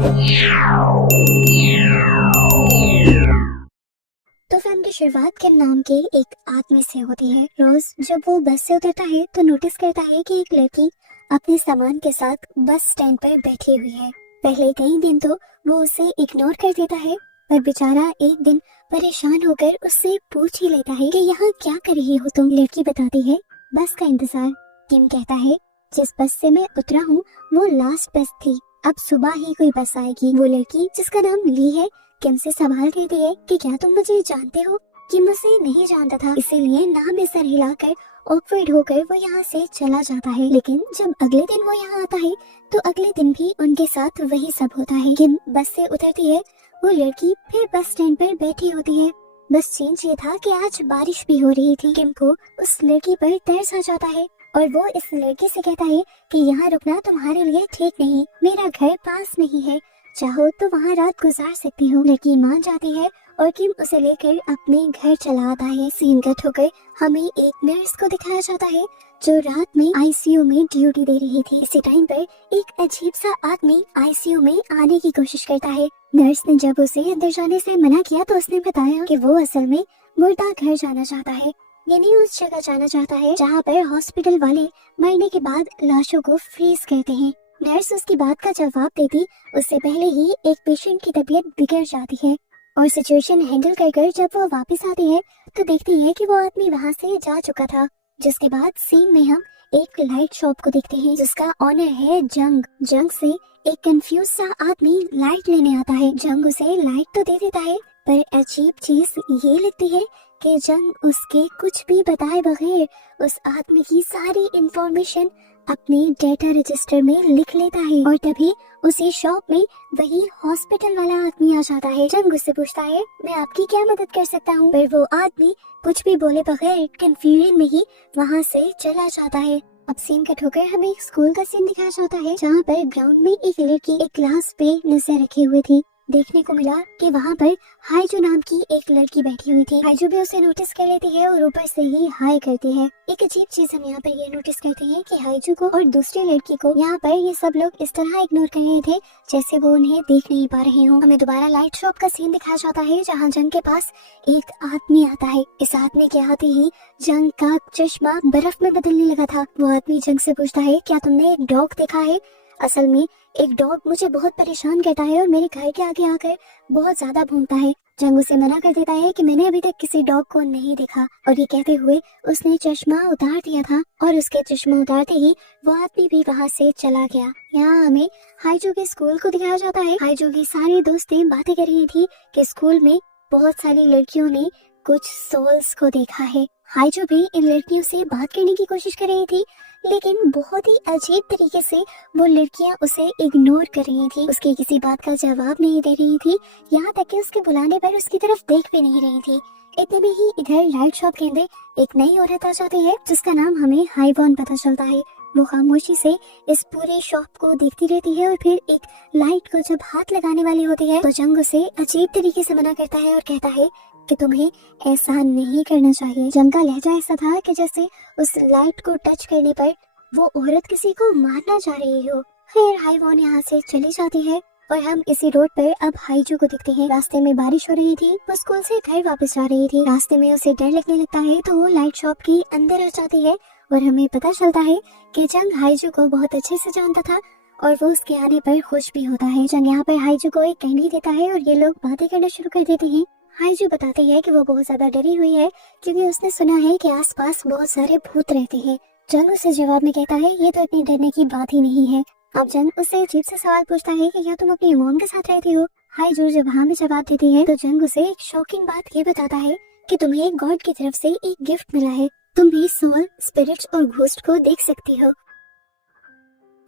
तो फिल्म की शुरुआत किम नाम के एक आदमी से होती है। रोज जब वो बस से उतरता है तो नोटिस करता है कि एक लड़की अपने सामान के साथ बस स्टैंड पर बैठी हुई है। पहले कई दिन तो वो उसे इग्नोर कर देता है, पर बेचारा एक दिन परेशान होकर उससे पूछ ही लेता है कि यहाँ क्या कर रही हो तुम। लड़की बताती है, बस का इंतजार। किम कहता है, जिस बस से मैं उतरा हूँ वो लास्ट बस थी, अब सुबह ही कोई बस आएगी। वो लड़की जिसका नाम ली है किम से सवाल करती है कि क्या तुम मुझे जानते हो। किम उसे नहीं जानता था, इसीलिए नाम में सर हिलाकर ऑकवर्ड होकर वो यहाँ से चला जाता है। लेकिन जब अगले दिन वो यहाँ आता है तो अगले दिन भी उनके साथ वही सब होता है। किम बस से उतरती है, वो लड़की फिर बस स्टैंड पर बैठी होती है। बस चेंज ये था कि आज बारिश भी हो रही थी। किम को उस लड़की पर तरस आ जाता है और वो इस लड़की से कहता है कि यहाँ रुकना तुम्हारे लिए ठीक नहीं, मेरा घर पास नहीं है, चाहो तो वहाँ रात गुजार सकती हो। लड़की मान जाती है और किम उसे लेकर अपने घर चला आता है। सीन कट होकर हमें एक नर्स को दिखाया जाता है जो रात में आईसीयू में ड्यूटी दे रही थी। इसी टाइम पर एक अजीब सा आदमी आईसीयू में आने की कोशिश करता है। नर्स ने जब उसे अंदर जाने से मना किया तो उसने बताया कि वो असल में मुर्दा घर जाना चाहता है, यानी उस जगह जाना चाहता है जहाँ पर हॉस्पिटल वाले मरने के बाद लाशों को फ्रीज करते हैं। नर्स उसकी बात का जवाब देती उससे पहले ही एक पेशेंट की तबीयत बिगड़ जाती है और सिचुएशन हैंडल कर जब वो वापस आती है तो देखती है कि वो आदमी वहाँ से जा चुका था। जिसके बाद सीन में हम एक लाइट शॉप को देखते हैं जिसका ऑनर है जंग। जंग से एक कंफ्यूज सा आदमी लाइट लेने आता है। जंग उसे लाइट तो दे देता है, पर अजीब चीज ये लगती है कि जंग उसके कुछ भी बताए बगैर उस आदमी की सारी इंफॉर्मेशन अपने डेटा रजिस्टर में लिख लेता है। और तभी उसी शॉप में वही हॉस्पिटल वाला आदमी आ जाता है। जंग उससे पूछता है, मैं आपकी क्या मदद कर सकता हूँ, पर वो आदमी कुछ भी बोले बगैर कंफ्यूजन में ही वहाँ से चला जाता है। अब सीन कट होकर हमें एक स्कूल का सीन दिखाया जाता है जहाँ पर ग्राउंड में एक लड़की एक क्लास पे नजर रखे हुए थी। देखने को मिला कि वहाँ पर हाईजू नाम की एक लड़की बैठी हुई थी। हाईजू भी उसे नोटिस कर लेती है और ऊपर से ही हाई करती है। एक अजीब चीज हम यहाँ पर ये नोटिस करते हैं कि हाईजू को और दूसरी लड़की को यहाँ पर ये सब लोग इस तरह इग्नोर कर रहे थे जैसे वो उन्हें देख नहीं पा रहे हों। हमें दोबारा लाइट शॉप का सीन दिखाया जाता है जहाँ जंग के पास एक आदमी आता है। इस आदमी के आते ही जंग का चश्मा बर्फ में बदलने लगा था। वो आदमी जंग से पूछता है, क्या तुमने एक डॉग देखा है? असल में एक डॉग मुझे बहुत परेशान करता है और मेरे घर के आगे आकर बहुत ज्यादा भौंकता है। जंग उसे मना कर देता है कि मैंने अभी तक किसी डॉग को नहीं देखा, और ये कहते हुए उसने चश्मा उतार दिया था और उसके चश्मा उतारते ही वो आदमी भी वहाँ से चला गया। यहाँ हमें हाईजू के स्कूल को दिखाया जाता है। हाईजू की सारी दोस्तें बातें कर रही थी कि स्कूल में बहुत सारी लड़कियों ने कुछ सोल्स को देखा है। हाईजू भी इन लड़कियों से बात करने की कोशिश कर रही थी, लेकिन बहुत ही अजीब तरीके से वो लड़कियां उसे इग्नोर कर रही थी। उसकी किसी बात का जवाब नहीं दे रही थी, यहाँ तक कि उसके बुलाने पर उसकी तरफ देख भी नहीं रही थी। इतने में ही इधर लाइट शॉप के अंदर एक नई औरत आ जाती है जिसका नाम हमें हाईवॉन पता चलता है। वो खामोशी से इस पूरे शॉप को देखती रहती है और फिर एक लाइट को जब हाथ लगाने वाली होती है तो जंग उसे अजीब तरीके से मना करता है और कहता है कि तुम्हें ऐसा नहीं करना चाहिए। जंग का लहजा ऐसा था कि जैसे उस लाइट को टच करने पर वो औरत किसी को मारना चाह रही हो। खैर हाईवॉन यहाँ से चली जाती है और हम इसी रोड पर अब हाईजू को देखते हैं। रास्ते में बारिश हो रही थी, वो स्कूल से घर वापस जा रही थी। रास्ते में उसे डर लगने लगता है तो वो लाइट शॉप के अंदर आ जाती है और हमें पता चलता है कि जंग हाईजू को बहुत अच्छे से जानता था और वो उसके आने पर खुश भी होता है। जंग यहाँ पर हाईजू को एक कैंडी देता है और ये लोग बातें करना शुरू कर देते हैं। हाईजू बताती है कि वो बहुत ज्यादा डरी हुई है क्योंकि उसने सुना है कि आसपास बहुत सारे भूत रहते हैं। जंग उससे जवाब में कहता है, ये तो इतनी डरने की बात ही नहीं है। अब जंग उससे अजीब से सवाल पूछता है कि क्या तुम अपनी मॉम के साथ रहती हो? हाईजू जब हाँ में जवाब देती है तो जंग उसे एक शॉकिंग बात ये बताता है कि तुम्हें गॉड की तरफ से एक गिफ्ट मिला है, तुम भी सोल, स्पिरिट्स और घोस्ट को देख सकती हो।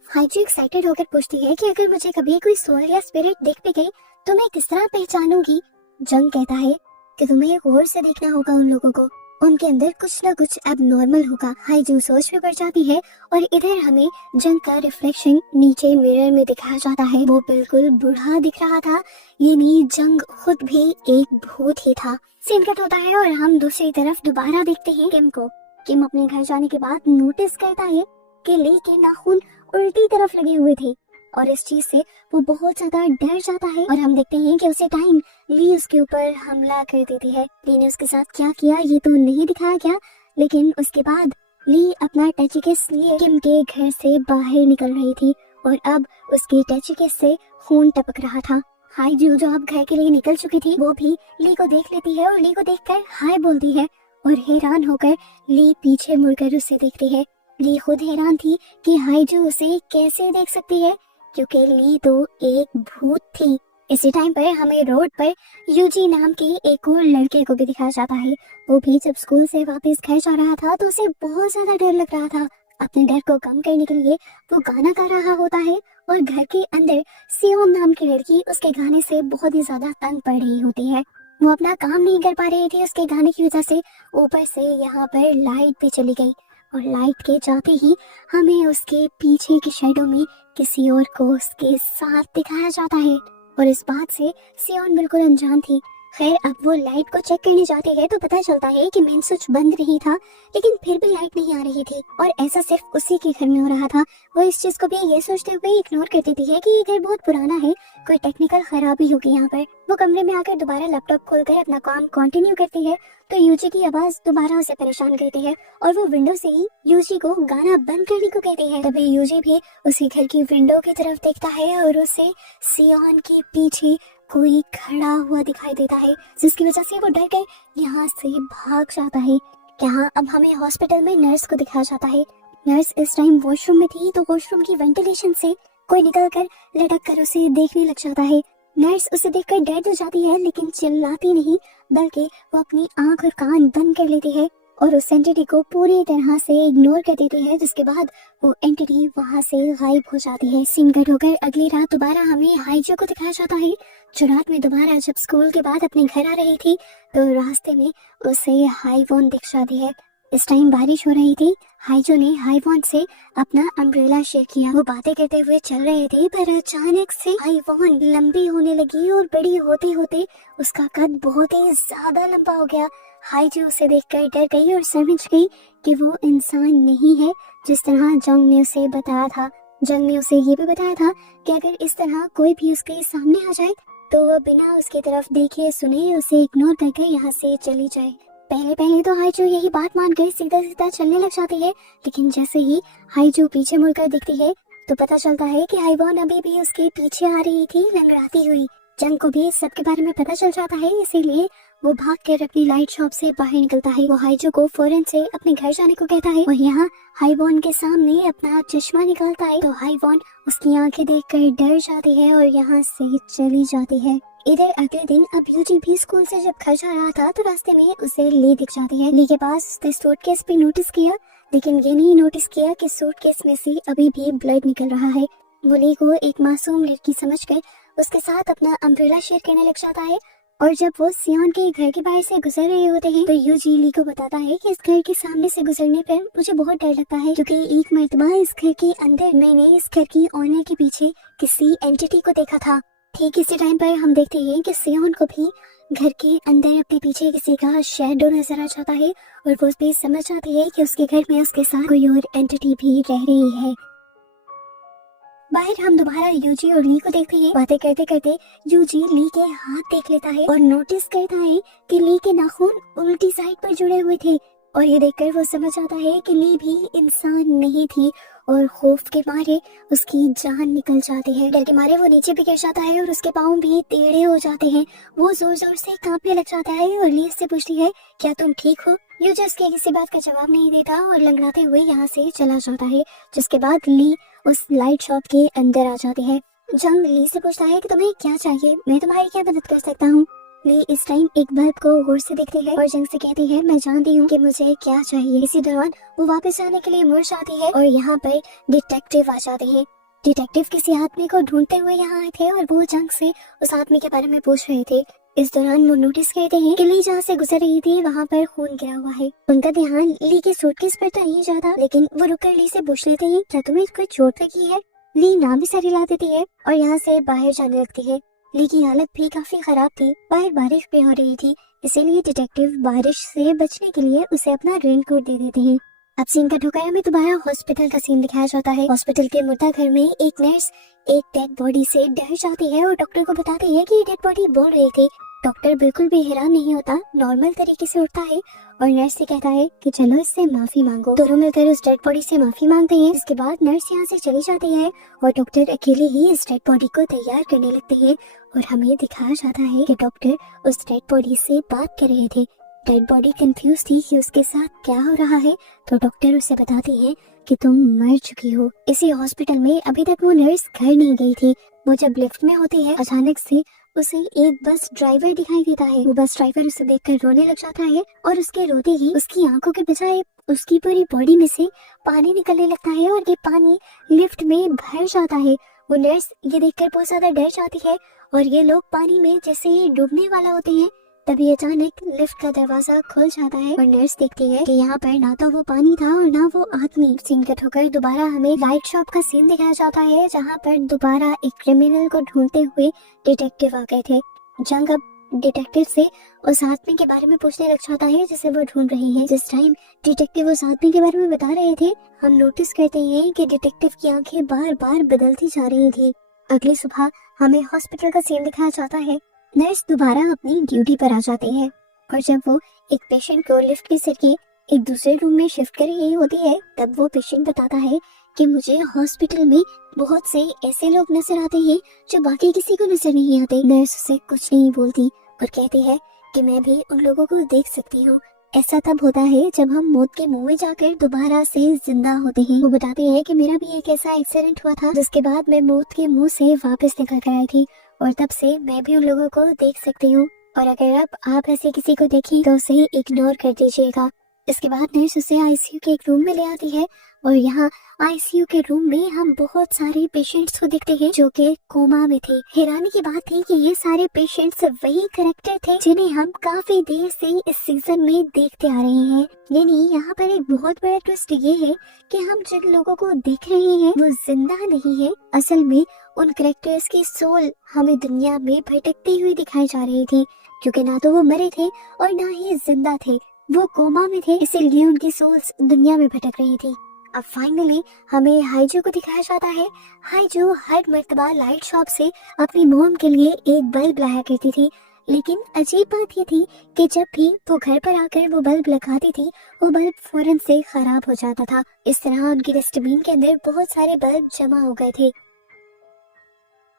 हाईजू एक्साइटेड होकर पूछती है कि अगर मुझे कभी कोई सोल या स्पिरिट दिख भी गई तो मैं किस तरह पहचानूंगी? जंग कहता है कि तुम्हें गौर से देखना होगा उन लोगों को, उनके अंदर कुछ न कुछ एबनॉर्मल होगा। हाईजू सोच में पड़ जाती है और इधर हमें जंग का रिफ्लेक्शन नीचे मिरर में दिखाया जाता है। वो बिल्कुल बूढ़ा दिख रहा था, यानी जंग खुद भी एक भूत ही था। सीन कट होता है और हम दूसरी तरफ दोबारा देखते हैं किम को। किम अपने घर जाने के बाद नोटिस करता है कि ली के नाखून उल्टी तरफ लगे हुए थे। और इस चीज से वो बहुत ज्यादा डर जाता है और हम देखते हैं कि उसी टाइम ली उसके ऊपर हमला कर देती है। ली ने उसके साथ क्या किया ये तो नहीं दिखाया गया, लेकिन उसके बाद ली अपना टची किस लिए किम के घर से बाहर निकल रही थी और अब उसकी टची किस से खून टपक रहा था। हाई जू जो अब घर के लिए निकल चुकी थी वो भी ली को देख लेती है और ली को देखकर हाय बोलती है और हैरान होकर ली पीछे मुड़कर उसे देखती है। ली खुद हैरान थी कि हाई जू उसे कैसे देख सकती है, क्योंकि ली तो एक भूत थी। इसी टाइम पर हमें रोड पर यूजी नाम के एक और लड़के को भी दिखाया जाता है। वो भी जब स्कूल से वापस घर जा रहा था तो उसे बहुत ज्यादा डर लग रहा था। अपने डर को कम करने के लिए वो गाना गा रहा होता है और घर के अंदर सियोन नाम की लड़की उसके गाने से बहुत ही ज्यादा तंग पड़ रही होती है। वो अपना काम नहीं कर पा रही थी उसके गाने की वजह से। ऊपर से यहाँ पर लाइट भी चली गई और लाइट के जाते ही हमें उसके पीछे की शैडो में किसी और को उसके साथ दिखाया जाता है और इस बात से सियोन बिल्कुल अनजान थी। खैर अब वो लाइट को चेक करने जाती है तो पता चलता है कि मेन स्विच बंद नहीं था, लेकिन फिर भी लाइट नहीं आ रही थी और ऐसा सिर्फ उसी के घर में हो रहा था। वो इस चीज को भी ये सोचते हुए इग्नोर कर देती है कि ये घर बहुत पुराना है, कोई टेक्निकल खराबी होगी यहाँ पर। वो कमरे में आकर दोबारा लैपटॉप खोलकर अपना काम कंटिन्यू करती है तो यूजी की आवाज दोबारा उसे परेशान करती है और वो विंडो से ही यूजी को गाना बंद करने को कहती है। तभी यूजी भी उसी घर की विंडो की तरफ देखता है और उसे सियोन के पीछे कोई खड़ा हुआ दिखाई देता है, जिसकी वजह से वो डर कर यहाँ से भाग जाता है। यहाँ अब हमें हॉस्पिटल में नर्स को दिखाया जाता है। नर्स इस टाइम वॉशरूम में थी तो वॉशरूम की वेंटिलेशन से कोई निकलकर लटक कर उसे देखने लग जाता है। नर्स उसे देखकर डर तो जाती है लेकिन चिल्लाती नहीं, बल्कि वो अपनी आंख और कान बंद कर लेती है और उस एंटिटी को पूरी तरह से इग्नोर कर देती है, जिसके बाद वो एंटिटी वहां से गायब हो जाती है। सीन कट होकर अगली रात दोबारा हमें हाईजो को दिखाया जाता है, जो रात में दोबारा जब स्कूल के बाद अपने घर आ रही थी तो रास्ते में उसे हाईवॉन दिख जाती है। इस टाइम बारिश हो रही थी। हाईजो ने हाईवॉन से अपना अम्ब्रेला शेयर किया। वो बातें करते हुए चल रहे थे पर अचानक से हाईवॉन लंबी होने लगी और बड़ी होते होते उसका कद बहुत ही ज्यादा लंबा हो गया। हाईजो उसे देखकर डर गई और समझ गई कि वो इंसान नहीं है जिस तरह जंग ने उसे बताया था। जंग ने उसे ये भी बताया था कि अगर इस तरह कोई भी उसके सामने आ जाए तो वह बिना उसकी तरफ देखे सुने उसे इग्नोर करके यहाँ से चली जाए। पहले पहले तो हाईजो यही बात मानकर सीधा सीधा चलने लग जाती है, लेकिन जैसे ही हाईजो पीछे मुड़कर दिखती है तो पता चलता है कि हाईवॉन अभी भी उसके पीछे आ रही थी लंगड़ाती हुई। जंग को भी सबके बारे में पता चल जाता है, इसीलिए वो भाग कर अपनी लाइट शॉप से बाहर निकलता है। वो हाईजो को फौरन से अपने घर जाने को कहता है और यहाँ हाईवॉन के सामने अपना चश्मा निकालता है तो हाईवॉन उसकी आंखें देखकर डर जाती है और यहाँ से चली जाती है। इधर अगले दिन अब यूजी भी स्कूल से जब घर जा रहा था तो रास्ते में उसे ली दिख जाती है। ली के पास उसने सूटकेस भी नोटिस किया, लेकिन ये नहीं नोटिस किया कि सूटकेस में से अभी भी ब्लड निकल रहा है। वो ली को एक मासूम लड़की समझकर उसके साथ अपना अम्ब्रेला शेयर करने लग जाता है और जब वो सियोन के घर के बाहर से गुजर रहे होते हैं तो यूजी ली को बताता है कि इस घर के सामने से गुजरने पर मुझे बहुत डर लगता है, क्योंकि एक मर्तबा इस घर के अंदर मैंने इस घर की ओनर के पीछे किसी एंटिटी को देखा था। ठीक इसी टाइम पर हम देखते हैं कि सियोन को भी घर के अंदर अपने पीछे किसी का शैडो नजर आ जाता है और वो भी समझ जाती है कि उसके घर में उसके साथ कोई और एंटिटी भी रह रही है। बाहर हम दोबारा यूजी और ली को देखते हैं। बातें करते करते यूजी ली के हाथ देख लेता है और नोटिस करता है कि ली के नाखून उल्टी साइड पर जुड़े हुए थे और ये देखकर वो समझ आता है कि ली भी इंसान नहीं थी और खौफ के मारे उसकी जान निकल जाती है। डर के मारे वो नीचे भी गिर जाता है और उसके पाँव भी टेढ़े हो जाते हैं। वो जोर जोर से कांपने लग जाता है और ली से पूछती है क्या तुम ठीक हो? यूजी उसके किसी बात का जवाब नहीं देता और लंगड़ाते हुए यहाँ से चला जाता है, जिसके बाद ली उस लाइट शॉप के अंदर आ जाती है। जंग ली से पूछता है कि तुम्हें क्या चाहिए, मैं तुम्हारी क्या मदद कर सकता हूँ। ली इस टाइम एक बल्ब को गौर से देखती है और जंग से कहती है मैं जानती हूँ कि मुझे क्या चाहिए। इसी दौरान वो वापस आने के लिए मुड़ जाती है और यहाँ पर डिटेक्टिव आ जाते हैं। डिटेक्टिव किसी आदमी को ढूंढते हुए यहाँ आए थे और वो जंग से उस आदमी के बारे में पूछ रहे थे। इस दौरान वो नोटिस करते हैं कि ली जहाँ से गुजर रही थी वहाँ पर खून गिरा हुआ है। उनका ध्यान ली के सूटकेस पर तो नहीं जाता, लेकिन वो रुककर ली से पूछ लेते हैं क्या तुम्हें कोई चोट लगी है। ली नाम भी सारी ला देती है और यहाँ से बाहर जाने लगती है। ली की हालत भी काफी खराब थी, बाहर बारिश भी हो रही थी, इसीलिए डिटेक्टिव बारिश से बचने के लिए उसे अपना रेनकोट दे देते हैं। अब सीन का ढुकाया में दोबारा हॉस्पिटल का सीन दिखाया जाता है। हॉस्पिटल के मुर्दा घर में एक नर्स एक डेड बॉडी से डर जाती है और डॉक्टर को बताती है कि ये डेड बॉडी बोल रही थी। डॉक्टर बिल्कुल भी हैरान नहीं होता, नॉर्मल तरीके से उठता है और नर्स से कहता है कि चलो इससे माफी मांगो। दोनों मिलकर उस डेड बॉडी से माफी मांगते हैं। इसके बाद नर्स यहाँ से चली जाती है और डॉक्टर अकेले ही इस डेड बॉडी को तैयार करने लगते हैं और हमें दिखाया जाता है कि डॉक्टर उस डेड बॉडी से बात कर रहे थे। डेड बॉडी कंफ्यूज थी कि उसके साथ क्या हो रहा है, तो डॉक्टर उसे बताती है कि तुम मर चुकी हो। इसी हॉस्पिटल में अभी तक वो नर्स घर नहीं गई थी। वो जब लिफ्ट में होती है, अचानक से उसे एक बस ड्राइवर दिखाई देता है। वो बस ड्राइवर उसे देखकर रोने लग जाता है और उसके रोते ही उसकी आंखों के बजाय उसकी पूरी बॉडी में से पानी निकलने लगता है और ये पानी लिफ्ट में भर जाता है। वो नर्स ये देखकर बहुत ज्यादा डर जाती है और ये लोग पानी में जैसे ही डूबने वाला होते हैं, तभी अचानक लिफ्ट का दरवाजा खुल जाता है और नर्स देखती है कि यहाँ पर ना तो वो पानी था और ना वो आदमी। सीन कट होकर दोबारा हमें लाइट शॉप का सीन दिखाया जाता है, जहाँ पर दोबारा एक क्रिमिनल को ढूंढते हुए डिटेक्टिव आ गए थे। जंग अब डिटेक्टिव से उस आदमी के बारे में पूछने लग जाता है जिसे वो ढूंढ रही है। जिस टाइम डिटेक्टिव उस आदमी के बारे में बता रहे थे, हम नोटिस करते हैं कि डिटेक्टिव की आंखें बार बार बदलती जा रही थी। अगली सुबह हमें हॉस्पिटल का सीन दिखाया जाता है। नर्स दोबारा अपनी ड्यूटी पर आ जाती है और जब वो एक पेशेंट को लिफ्ट के जरिए एक दूसरे रूम में शिफ्ट कर रही होती है, तब वो पेशेंट बताता है कि मुझे हॉस्पिटल में बहुत से ऐसे लोग नजर आते हैं जो बाकी किसी को नजर नहीं आते। नर्स उसे कुछ नहीं बोलती और कहती है कि मैं भी उन लोगों को देख सकती हूँ। ऐसा तब होता है जब हम मौत के मुंह में जाकर दोबारा से जिंदा होते हैं। वो बताते हैं कि मेरा भी एक ऐसा एक्सीडेंट हुआ था जिसके बाद मैं मौत के मुंह से वापस निकल कर आई थी और तब से मैं भी उन लोगों को देख सकती हूँ और अगर अब आप ऐसे किसी को देखें तो उसे इग्नोर कर दीजिएगा। इसके बाद नर्स उसे आईसीयू के एक रूम में ले आती है और यहाँ आईसीयू के रूम में हम बहुत सारे पेशेंट्स को देखते हैं जो कि कोमा में थे। हैरानी की बात थी कि ये सारे पेशेंट्स वही कैरेक्टर थे जिन्हें हम काफी देर से इस सीजन में देखते आ रहे हैं। यानी यहाँ पर एक बहुत बड़ा ट्विस्ट ये है कि हम जिन लोगों को देख रहे हैं वो जिंदा नहीं है, असल में उन कैरेक्टर्स की सोल हमें दुनिया में भटकती हुई दिखाई जा रही थी, क्योंकि ना तो वो मरे थे और ना ही जिंदा थे, वो कोमा में थे, इसीलिए उनकी सोल्स दुनिया में भटक रही थी। अब फाइनली हमें हाइजू को दिखाया जाता है। हाइजू हर मर्तबा लाइट शॉप से अपनी मोम के लिए एक बल्ब लाया करती थी, लेकिन अजीब बात ये थी कि जब भी वो घर पर आकर वो बल्ब लगाती थी, वो बल्ब फौरन से खराब हो जाता था। इस तरह उनकी डस्टबिन के अंदर बहुत सारे बल्ब जमा हो गए थे।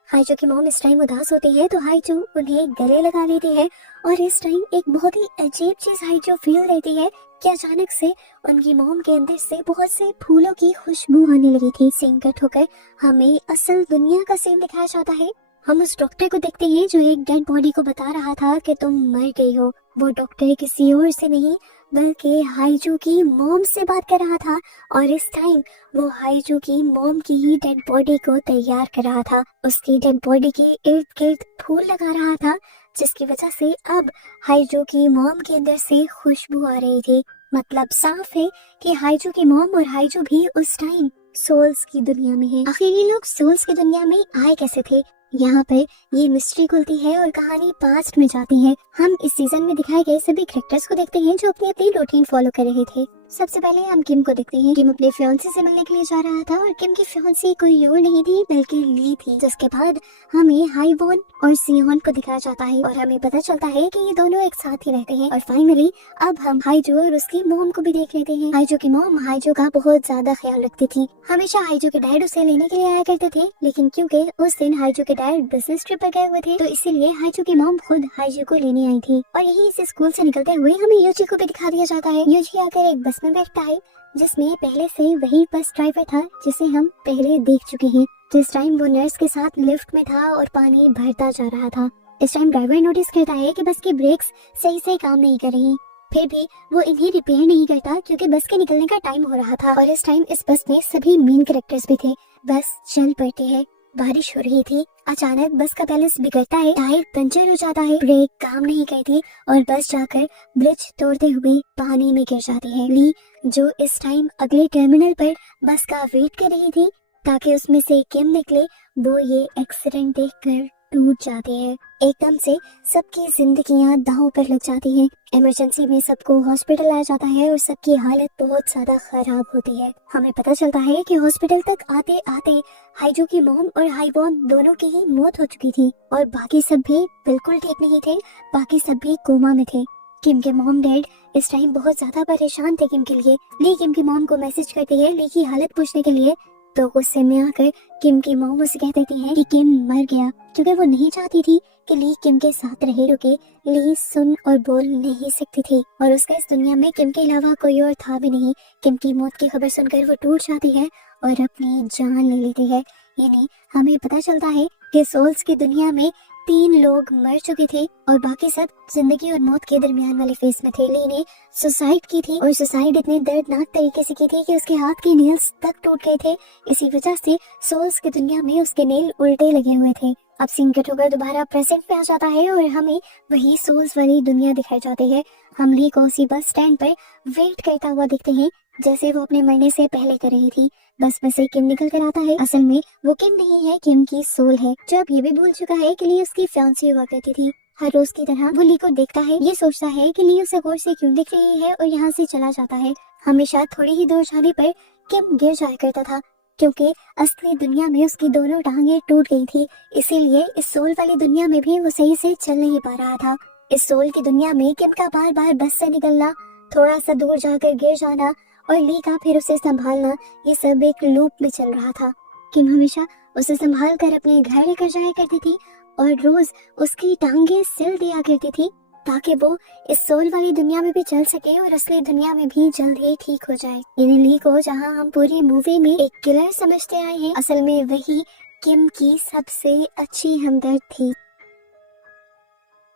हाइजू की मॉम इस टाइम उदास होती है तो हाइजू उन्हें गले लगा लेती है और इस टाइम एक बहुत ही अजीब चीज हाइजू फील रहती है कि अचानक से उनकी मॉम के अंदर से बहुत से फूलों की खुशबू आने लगी थी। सीन कट होकर हमें असल दुनिया का सीन दिखाया जाता है। हम उस डॉक्टर को देखते हैं जो एक डेड बॉडी को बता रहा था कि तुम मर गई हो। वो डॉक्टर किसी और से नहीं बल्कि हाइजू की मॉम से बात कर रहा था और इस टाइम वो हाइजू की मॉम की ही डेड बॉडी को तैयार कर रहा था। उसकी डेड बॉडी के इर्द गिर्द फूल लगा रहा था, जिसकी वजह से अब हाइजू की मॉम के अंदर से खुशबू आ रही थी। मतलब साफ है कि हाइजू की मॉम और हाइजू भी उस टाइम सोल्स की दुनिया में है। आखिर ये लोग सोल्स की दुनिया में आए कैसे थे? यहाँ पर ये मिस्ट्री खुलती है और कहानी पास्ट में जाती है। हम इस सीजन में दिखाए गए सभी कैरेक्टर्स को देखते हैं जो अपनी अपनी रूटीन फॉलो कर रहे थे। सबसे पहले हम किम को देखते हैं। किम अपने फियांसे से मिलने के लिए जा रहा था और किम की फियांसी कोई और नहीं थी बल्कि ली थी। जिसके बाद हमें हाईवॉन और सियोन को दिखाया जाता है और हमें पता चलता है कि ये दोनों एक साथ ही रहते हैं। और फाइनली अब हम हाइजू और उसकी मॉम को भी देख लेते हैं। हाइजू की मॉम हाइजू का बहुत ज्यादा ख्याल रखती थी। हमेशा हाइजू के डैड उसे लेने के लिए आया करते थे, लेकिन क्योंकि उस दिन हाइजू के डैड बिजनेस ट्रिप पर गए हुए थे तो इसीलिए हाइजू की मॉम खुद हाइजू को लेने आई थी। और यही इस स्कूल से निकलते हुए हमें यूजी को भी दिखा दिया जाता है। यूजी आकर एक बस में बैठता है जिसमें पहले से वही बस ड्राइवर था जिसे हम पहले देख चुके हैं, जिस टाइम वो नर्स के साथ लिफ्ट में था और पानी भरता जा रहा था। इस टाइम ड्राइवर नोटिस करता है कि बस की ब्रेक्स सही से काम नहीं कर रही, फिर भी वो इन्हें रिपेयर नहीं करता क्योंकि बस के निकलने का टाइम हो रहा था। और इस टाइम इस बस में सभी मेन कैरेक्टर्स भी थे। बस चल पड़ती है, बारिश हो रही थी, अचानक बस का बैलेंस बिगड़ता है, टायर पंचर हो जाता है, ब्रेक काम नहीं करती और बस जाकर ब्रिज तोड़ते हुए पानी में गिर जाती है। ली जो इस टाइम अगले टर्मिनल पर बस का वेट कर रही थी ताकि उसमें से किम निकले, वो ये एक्सीडेंट देखकर टूट जाती है। एकदम से सबकी जिंदगियां दांव पर लग जाती हैं। इमरजेंसी में सबको हॉस्पिटल लाया जाता है और सबकी हालत बहुत ज्यादा खराब होती है। हमें पता चलता है कि हॉस्पिटल तक आते आते हाइजू की मॉम और हाईवॉन दोनों की ही मौत हो चुकी थी और बाकी सब भी बिल्कुल ठीक नहीं थे। बाकी सब भी कोमा में थे। किम के मॉम डैड इस टाइम बहुत ज्यादा परेशान थे किम के लिए। ली किम की मॉम को मैसेज करती है ली की हालत पूछने के लिए, तो गुस्से में आकर किम की मॉम उसे कह देती है कि किम मर गया। क्योंकि वो नहीं चाहती थी कि ली किम के साथ रहे, रुके ली सुन और बोल नहीं सकती थी और उसका इस दुनिया में किम के अलावा कोई और था भी नहीं। किम की मौत की खबर सुनकर वो टूट जाती है और अपनी जान ले लेती है। यानी हमें पता चलता है कि सोल्स की दुनिया में 3 लोग मर चुके थे और बाकी सब जिंदगी और मौत के दरमियान वाले फेस में थे। ली ने सुसाइड की थी और सुसाइड इतने दर्दनाक तरीके से की थी कि उसके हाथ के नेल्स तक टूट गए थे। इसी वजह से सोल्स की दुनिया में उसके नेल उल्टे लगे हुए थे। अब सीन कट होकर दोबारा प्रेजेंट में आ जाता है और हमें वही सोल्स वाली दुनिया दिखाई जाती है। हम ली को उसी बस स्टैंड पर वेट करता हुआ देखते हैं जैसे वो अपने मरने से पहले कर रही थी। बस में से किम निकल कर आता है। असल में वो किम नहीं है, किम की सोल है, जो अब ये भी भूल चुका है कि ली उसकी फियांसी हुआ करती थी। हर रोज की तरह वो ली को देखता है, ये सोचता है कि ली उसे गौर से क्यों देख रही है और यहाँ से चला जाता है। हमेशा थोड़ी ही दूर जाने पर किम गिर जाया करता था क्योंकि असली दुनिया में उसकी दोनों टांगे टूट गई थी। इसीलिए इस सोल वाली दुनिया में भी वो सही से चल नहीं पा रहा था। इस सोल की दुनिया में किम का बार बार बस से निकलना, थोड़ा सा दूर जाकर गिर जाना और ली का फिर उसे संभालना, ये सब एक लूप में चल रहा था। किम हमेशा उसे संभाल कर अपने घर लेकर जाया करती थी और रोज उसकी टांगे सिल दिया करती थी ताकि वो इस सोल वाली दुनिया में भी चल सके और असली दुनिया में भी जल्द ही ठीक हो जाए। यानी ली को जहां हम पूरी मूवी में एक किलर समझते आए हैं, असल में वही किम की सबसे अच्छी हमदर्द थी।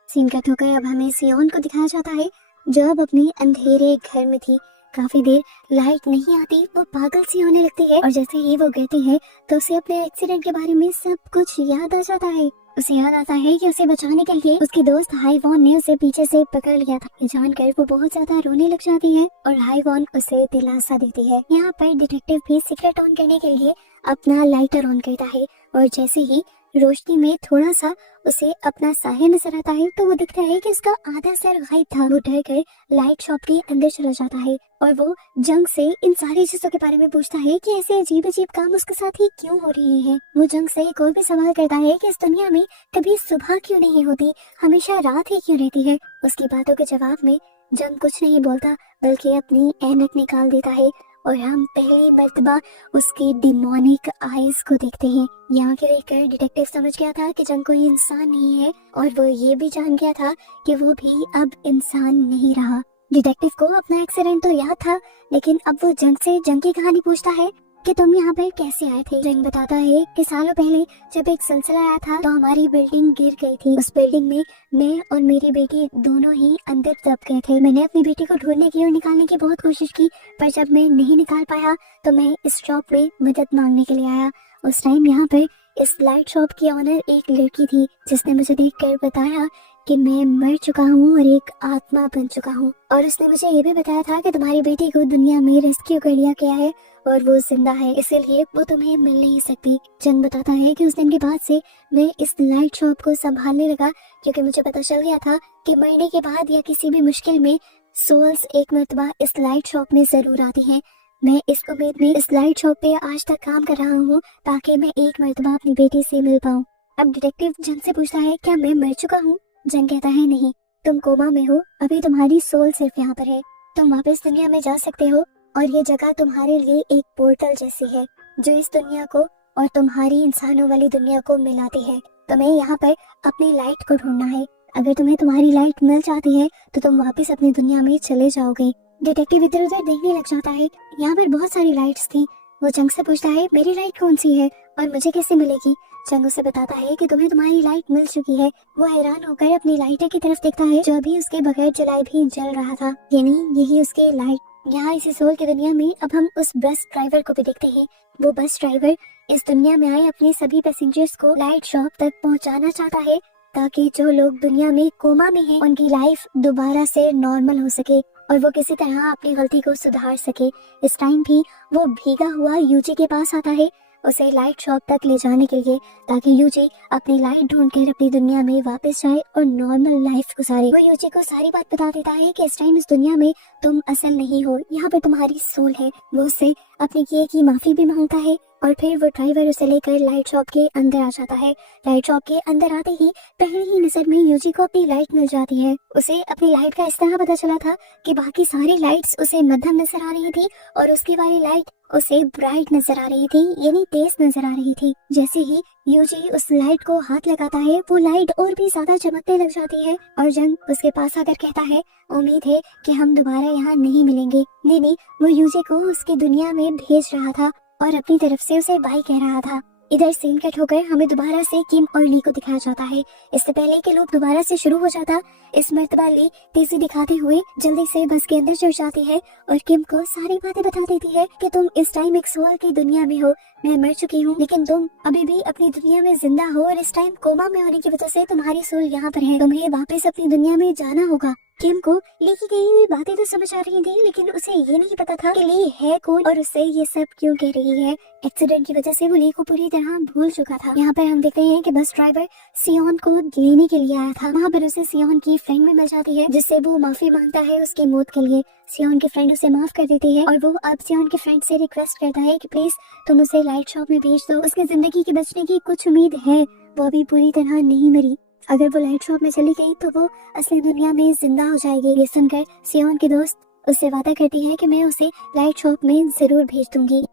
सीन कट होकर अब हमें सियोन को दिखाया जाता है जो अब अपने अंधेरे घर में थी। काफी देर लाइट नहीं आती, वो पागल सी होने लगती है और जैसे ही वो गिरती है तो उसे अपने एक्सीडेंट के बारे में सब कुछ याद आ जाता है। उसे याद आता है कि उसे बचाने के लिए उसके दोस्त हाईवॉन ने उसे पीछे से पकड़ लिया था। ये जानकर वो बहुत ज्यादा रोने लग जाती है और हाईवॉन उसे दिलासा देती है। यहाँ पर डिटेक्टिव भी सीक्रेट ऑन करने के लिए अपना लाइटर ऑन करता है और जैसे ही रोशनी में थोड़ा सा उसे अपना साया नजर आता है तो वो दिखता है कि उसका आधा सर गायब था। वो डर कर लाइट शॉप के अंदर चला जाता है और वो जंग से इन सारी चीजों के बारे में पूछता है कि ऐसे अजीब अजीब काम उसके साथ ही क्यों हो रही है। वो जंग से कोई भी सवाल करता है कि इस दुनिया में कभी सुबह क्यों नहीं होती, हमेशा रात ही क्यों रहती है। उसकी बातों के जवाब में जंग कुछ नहीं बोलता बल्कि अपनी ऐनक निकाल देता है और हम पहली मर्तबा उसकी डिमोनिक आईज को देखते हैं। यहाँ के देखकर डिटेक्टिव समझ गया था कि जंग कोई इंसान नहीं है और वो ये भी जान गया था कि वो भी अब इंसान नहीं रहा। डिटेक्टिव को अपना एक्सीडेंट तो याद था लेकिन अब वो जंग से जंग की कहानी पूछता है कि तुम यहाँ पर कैसे आए थे। जंग बताता है कि सालों पहले जब एक सिलसिला आया था तो हमारी बिल्डिंग गिर गई थी। उस बिल्डिंग में मैं और मेरी बेटी दोनों ही अंदर दब गए थे। मैंने अपनी बेटी को ढूंढने की और निकालने की बहुत कोशिश की पर जब मैं नहीं निकाल पाया तो मैं इस शॉप में मदद मांगने के लिए आया। उस टाइम यहाँ पर इस लाइट शॉप की ऑनर एक लड़की थी जिसने मुझे देखकर बताया कि मैं मर चुका हूँ और एक आत्मा बन चुका हूँ और उसने मुझे ये भी बताया था कि तुम्हारी बेटी को दुनिया में रेस्क्यू कर लिया गया है और वो जिंदा है, इसीलिए वो तुम्हें मिल नहीं सकती। जंग बताता है कि उस दिन के बाद से मैं इस लाइट शॉप को संभालने लगा क्योंकि मुझे पता चल गया था कि मरने के बाद या किसी भी मुश्किल में सोल्स एक मर्तबा इस लाइट शॉप में जरूर आती हैं। मैं इस उम्मीद में इस लाइट शॉप पे आज तक काम कर रहा हूँ ताकि मैं एक मर्तबा अपनी बेटी से मिल पाऊँ। अब डिटेक्टिव जंग से पूछता है क्या मैं मर चुका हूँ। जंग कहता है नहीं, तुम कोमा में हो, अभी तुम्हारी सोल सिर्फ यहाँ पर है। तुम वापस दुनिया में जा सकते हो और ये जगह तुम्हारे लिए एक पोर्टल जैसी है जो इस दुनिया को और तुम्हारी इंसानों वाली दुनिया को मिलाती है। तुम्हें यहाँ पर अपनी लाइट को ढूंढना है। अगर तुम्हें तुम्हारी लाइट मिल जाती है तो तुम वापस अपनी दुनिया में चले जाओगे। डिटेक्टिव इधर उधर देखने लग जाता है। यहाँ पर बहुत सारी लाइट्स थी। वो जंग से पूछता है मेरी लाइट कौन सी है और मुझे कैसे मिलेगी। जंग उसे बताता है कि तुम्हें तुम्हारी लाइट मिल चुकी है। वो हैरान होकर अपनी लाइटर की तरफ देखता है जो अभी उसके बगैर जलाए भी जल रहा था, यानी यही उसकी लाइट। यहाँ इसी सोल की दुनिया में अब हम उस बस ड्राइवर को भी देखते हैं। वो बस ड्राइवर इस दुनिया में आए अपने सभी पैसेंजर्स को लाइट शॉप तक पहुँचाना चाहता है ताकि जो लोग दुनिया में कोमा में हैं उनकी लाइफ दोबारा से नॉर्मल हो सके और वो किसी तरह अपनी गलती को सुधार सके। इस टाइम भी वो भीगा हुआ यूजी के पास आता है। उसे लाइट शॉप तक ले जाने के लिए, ताकि यूजी अपनी लाइट ढूंढकर अपनी दुनिया में वापस जाए और नॉर्मल लाइफ गुजारे। वो यूजी को सारी बात बता देता है कि इस टाइम इस दुनिया में तुम असल नहीं हो, यहाँ पर तुम्हारी सोल है। वो उससे अपने किए की माफी भी मांगता है और फिर वो ड्राइवर उसे लेकर लाइट शॉप के अंदर आ जाता है। लाइट शॉप के अंदर आते ही पहली ही नजर में यूजी को अपनी लाइट मिल जाती है। उसे अपनी लाइट का इस तरह पता चला था कि बाकी सारी लाइट्स उसे मध्यम नजर आ रही थी और उसकी वाली लाइट उसे ब्राइट नजर आ रही थी, यानी तेज नजर आ रही थी। जैसे ही यूजी उस लाइट को हाथ लगाता है, वो लाइट और भी ज्यादा चमकने लग जाती है और जंग उसके पास आकर कहता है, उम्मीद है कि हम दोबारा यहाँ नहीं मिलेंगे। नहीं, वो यूजी को उसकी दुनिया में भेज रहा था और अपनी तरफ से उसे बाय कह रहा था। इधर सीन कट होकर हमें दोबारा से किम और ली को दिखाया जाता है। इससे पहले कि लूप दोबारा से शुरू हो जाता, इस मर्तबा ली तेजी दिखाते हुए जल्दी से बस के अंदर चढ़ जाती है और किम को सारी बातें बता देती है कि तुम इस टाइम एक सोल की दुनिया में हो, मैं मर चुकी हूँ, लेकिन तुम अभी भी अपनी दुनिया में जिंदा हो और इस टाइम कोमा में होने की वजह से तुम्हारी सोल यहाँ पर है। तुम्हें वापस अपनी दुनिया में जाना होगा। किम को ली की गई हुई बातें तो समझ आ रही थी, लेकिन उसे ये नहीं पता था कि ली है कौन और उससे ये सब क्यों कह रही है। एक्सीडेंट की वजह से वो ली को पूरी तरह भूल चुका था। यहाँ पर हम देखते हैं कि बस ड्राइवर सियोन को लेने के लिए आया था। वहाँ पर उसे सियोन की फ्रेंड भी मिल जाती है, जिससे वो माफी मांगता है उसकी मौत के लिए। सियोन की फ्रेंड उसे माफ कर देती है और वो अब सियोन की फ्रेंड से रिक्वेस्ट करता है कि प्लीज तुम उसे लाइट शॉप में भेज दो। उसकी जिंदगी की बचने की कुछ उम्मीद है, वो अभी पूरी तरह नहीं मरी। अगर वो लाइट शॉप में चली गई तो वो असली दुनिया में जिंदा हो जाएगी। ये सुनकर सियोन की दोस्त उससे वादा करती है कि मैं उसे लाइट शॉप में जरूर भेज दूंगी।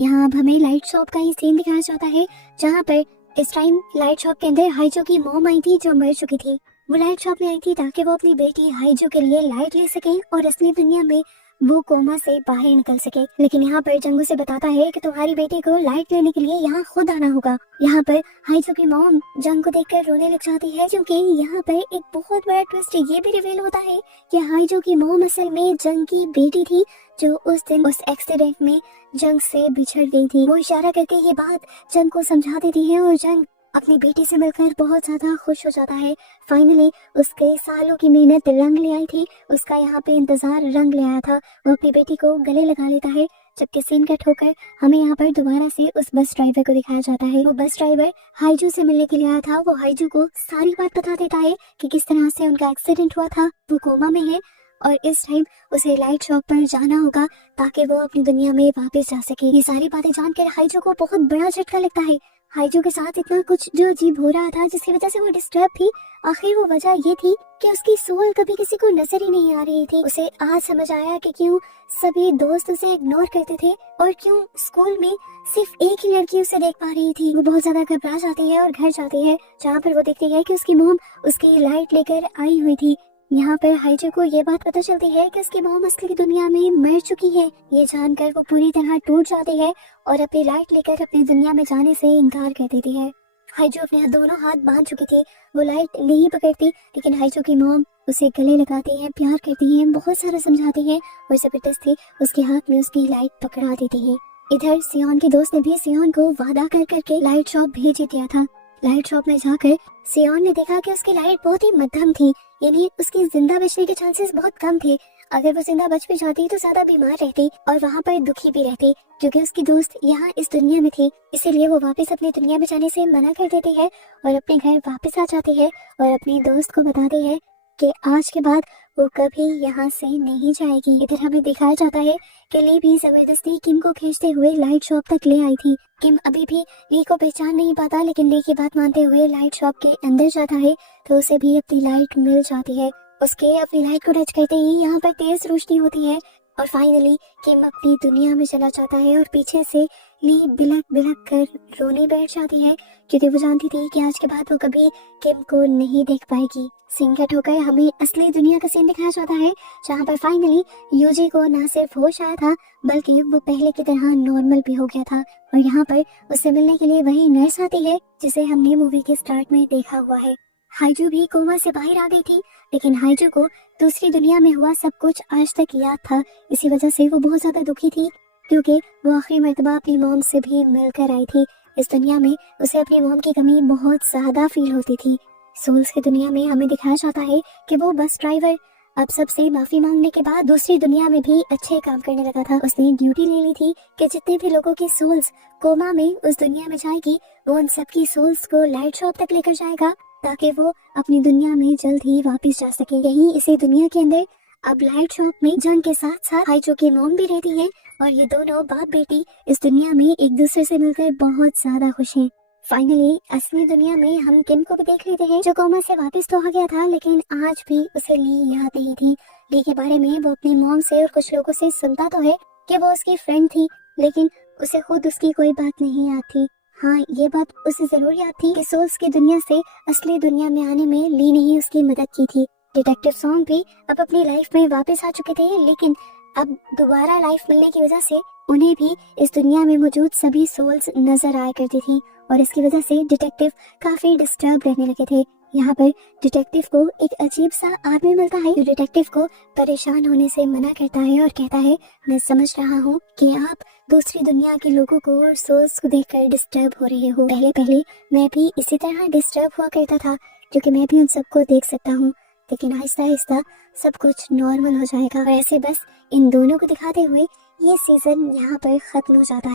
यहाँ अब हमें लाइट शॉप का ही सीन दिखाया जाता है, जहाँ पर इस टाइम लाइट शॉप के अंदर हाइजो की मॉम आई थी जो मर चुकी थी। वो लाइट शॉप में आई थी ताकि वो अपनी बेटी हाइजो के लिए लाइट ले सके और असली दुनिया में वो कोमा से बाहर निकल सके। लेकिन यहाँ पर जंगू से बताता है कि तुम्हारी बेटी को लाइट लेने के लिए यहाँ खुद आना होगा। यहाँ पर हाइजो की मॉम जंग को देखकर रोने लग जाती है, क्योंकि यहाँ पर एक बहुत बड़ा ट्विस्ट ये भी रिवील होता है कि हाइजो की मॉम असल में जंग की बेटी थी, जो उस दिन उस एक्सीडेंट में जंग से बिछड़ गई थी। वो इशारा करके ये बात जंग को समझा देती है और जंग अपनी बेटी से मिलकर बहुत ज्यादा खुश हो जाता है। फाइनली उसके सालों की मेहनत रंग ले आई थी, उसका यहाँ पे इंतजार रंग ले आया था। वो अपनी बेटी को गले लगा लेता है। जबकि सीन कट होकर हमें यहाँ पर दोबारा से उस बस ड्राइवर को दिखाया जाता है। वो बस ड्राइवर हाइजू से मिलने के लिए आया था। वो हाइजू को सारी बात बता देता है कि किस तरह से उनका एक्सीडेंट हुआ था, वो कोमा में है और इस टाइम उसे लाइट शॉप पर जाना होगा ताकि वो अपनी दुनिया में वापस जा सके। ये सारी बातें जानकर हाइजू को बहुत बड़ा झटका लगता है। हाइजू के साथ इतना कुछ जो अजीब हो रहा था, जिसकी वजह से वो डिस्टर्ब थी, आखिर वो वजह ये थी कि उसकी सोल कभी किसी को नजर ही नहीं आ रही थी। उसे आज समझ आया कि क्यों सभी दोस्त उसे इग्नोर करते थे और क्यों स्कूल में सिर्फ एक ही लड़की उसे देख पा रही थी। वो बहुत ज्यादा घबरा जाती है और घर जाती है, जहाँ पर वो देखती है कि उसकी मॉम उसकी लाइट लेकर आई हुई थी। यहाँ पर हाइजू को ये बात पता चलती है कि उसकी मॉम असली दुनिया में मर चुकी है। ये जानकर वो पूरी तरह टूट जाती है और अपनी लाइट लेकर अपनी दुनिया में जाने से इनकार कर देती है। हाइजू अपने दोनों हाथ बांध चुकी थी, वो लाइट नहीं पकड़ती, लेकिन हाइजू की मॉम उसे गले लगाती है, प्यार करती है, बहुत सारा समझाती है और जबरदस्ती उसके हाथ में उसकी लाइट पकड़ा देती है। इधर सियोन के दोस्त ने भी सियोन को वादा कर करके लाइट शॉप भेज दिया था। लाइट शॉप में जाकर सियोन ने देखा कि उसकी लाइट बहुत ही मध्यम थी, यानी उसकी जिंदा बचने के चांसेस बहुत कम थे। अगर वो जिंदा बच भी जाती तो ज्यादा बीमार रहती और वहाँ पर दुखी भी रहती, क्योंकि उसकी दोस्त यहाँ इस दुनिया में थी। इसीलिए वो वापस अपनी दुनिया में जाने से मना कर देती है और अपने घर वापस आ जाती है और अपनी दोस्त को बताती है कि आज के बाद वो कभी यहाँ से नहीं जाएगी। इधर हमें दिखाया जाता है कि ली भी जबरदस्ती किम को खींचते हुए लाइट शॉप तक ले आई थी। किम अभी भी ली को पहचान नहीं पाता, लेकिन ली की बात मानते हुए लाइट शॉप के अंदर जाता है तो उसे भी अपनी लाइट मिल जाती है। उसके अपनी लाइट को टच करते ही यहाँ पर तेज रोशनी होती है और फाइनली किम अपनी दुनिया में चला जाता है और पीछे से ली बिलक बिलक कर रोने बैठ जाती है, क्योंकि वो जानती थी कि आज के बाद वो कभी किम को नहीं देख पाएगी। सीन कट होकर हमें असली दुनिया का सीन दिखाया जाता है, जहाँ पर फाइनली यूजी को न सिर्फ होश आया था, बल्कि वो पहले की तरह नॉर्मल भी हो गया था। और यहाँ पर उससे मिलने के लिए वही नर्स आती है जिसे हमने मूवी के स्टार्ट में देखा हुआ है। हाइजू भी कोमा से बाहर आ गई थी, लेकिन हाइजू को दूसरी दुनिया में हुआ सब कुछ आज तक याद था। इसी वजह से वो बहुत ज्यादा दुखी थी, क्योंकि वो आखिरी मर्तबा अपनी मॉम से भी मिलकर आई थी। इस दुनिया में उसे अपनी मॉम की कमी बहुत ज्यादा फील होती थी। सोल्स की दुनिया में हमें दिखाया जाता है कि वो बस ड्राइवर अब सबसे माफी मांगने के बाद दूसरी दुनिया में भी अच्छे काम करने लगा था। उसने ड्यूटी ले ली थी कि जितने भी लोगों की सोल्स कोमा में उस दुनिया में जाएगी, वो उन सबकी सोल्स को लाइट शॉप तक लेकर जाएगा ताकि वो अपनी दुनिया में जल्द ही वापस जा सके। यही इसी दुनिया के अंदर अब लाइट शॉप में जंग के साथ साथ हाइजो की मॉम भी रहती है और ये दोनों बाप बेटी इस दुनिया में एक दूसरे से मिलकर बहुत ज्यादा खुश हैं। फाइनली असली दुनिया में हम किम को भी देख लेते हैं, जो कोमा से वापस तो आ गया था लेकिन आज भी उसे ली याद नहीं थी। ली के बारे में वो अपनी मॉम से और कुछ लोगों से सुनता तो है कि वो उसकी फ्रेंड थी, लेकिन उसे खुद उसकी कोई बात नहीं याद थी। हाँ, ये बात उसे जरूर याद थी कि सोल्स की दुनिया से असली दुनिया में आने में ली ने ही उसकी मदद की थी। डिटेक्टिव सॉन्ग भी अब अपनी लाइफ में वापस आ चुके थे, लेकिन अब दोबारा लाइफ मिलने की वजह से उन्हें भी इस दुनिया में मौजूद सभी सोल्स नजर आया करती थी और इसकी वजह से डिटेक्टिव काफी डिस्टर्ब रहने लगे थे। यहाँ पर डिटेक्टिव को एक अजीब सा आदमी मिलता है जो डिटेक्टिव को परेशान होने से मना करता है और कहता है, मैं समझ रहा हूँ कि आप दूसरी दुनिया के लोगों को और सोल्स को देखकर डिस्टर्ब हो रहे हो। पहले पहले मैं भी इसी तरह डिस्टर्ब हुआ करता था क्योंकि मैं भी उन सबको देख सकता हूँ, लेकिन आहिस्ता आहिस्ता सब कुछ नॉर्मल हो जाएगा। और ऐसे बस इन दोनों को दिखाते हुए ये सीजन यहाँ पर खत्म हो जाता है।